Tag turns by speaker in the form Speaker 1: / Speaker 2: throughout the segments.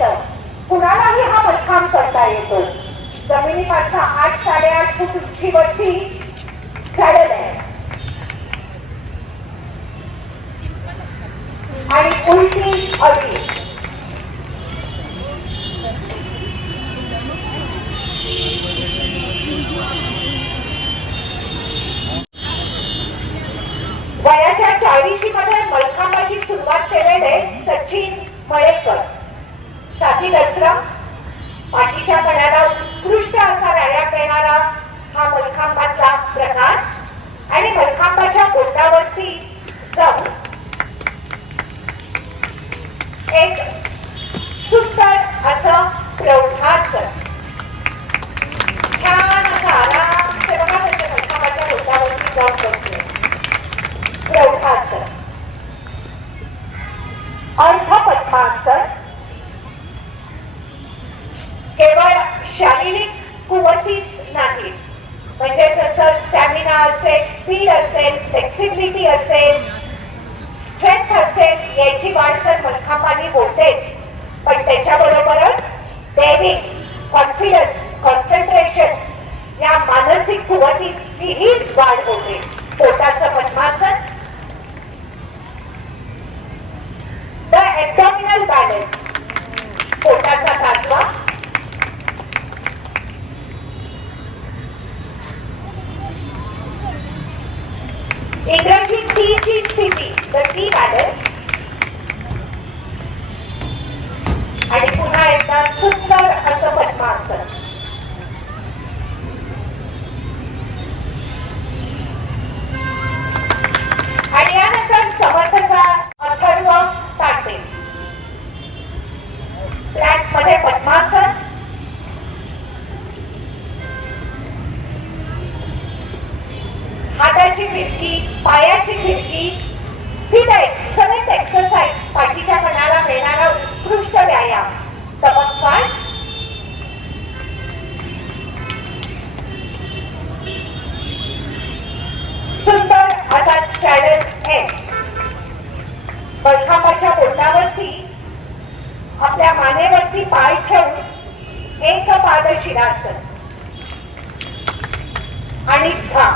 Speaker 1: तर कुणालाही हा मलखांब करता येतो. जमिनीपासून आठ साडेआठ फूट उंचीवरती झालेलं आहे. आणि उलटी अटी. स्टॅमिना असेल स्पीड असेल फ्लेक्सिबिलिटी असेल स्ट्रेंथ असेल याची वाढ तर मलखांबानी होतेच. पण त्याच्याबरोबरच डेअरिंग कॉन्फिडन्स कॉन्सन्ट्रेशन या मानसिक कुवतीचीही वाढ होते. पायाची खिडकी सीट सलेक्ट एक्सरसाइज पाठीच्या मनाला मिळणारा उत्कृष्ट व्यायाम. तबक पाठ सुंदर असा चॅनल एम बलखापाच्या बोटावरती आपल्या मानेवरती पाय ठेवून एक पाद शिरासन आणि झा.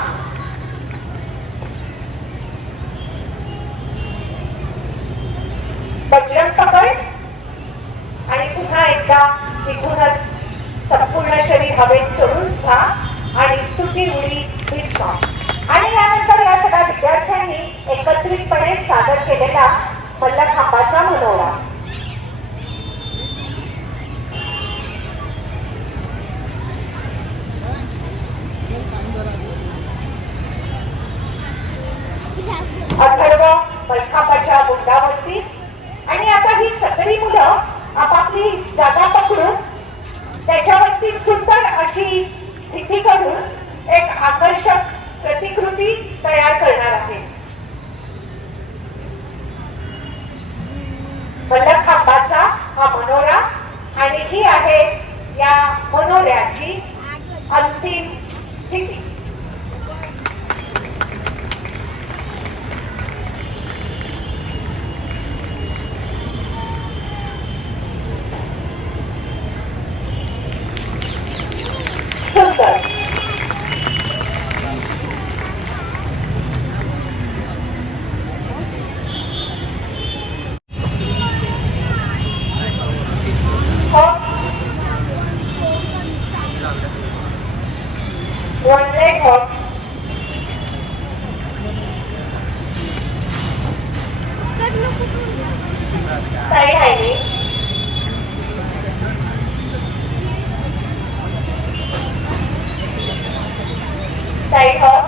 Speaker 1: एकदा तिथूनच संपूर्ण शरीर हवेत सोडून जा आणि सुटी उडी ही आणि यानंतर या सगळ्या विद्यार्थ्यांनी एकत्रितपणे सादर केलेला मल्लखांबाचा मनोरा. अथर्व मलखांबाच्या बुंडावरती आणि आता ही सगळी मुलं आपापली जागा पकडून त्याच्यावरती सुंदर अशी स्थिती करून एक आकर्षक प्रतिकृती तयार करणार आहे thấy hãy thấy hết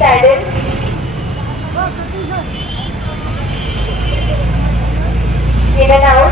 Speaker 1: chạy đến nhìn bên nào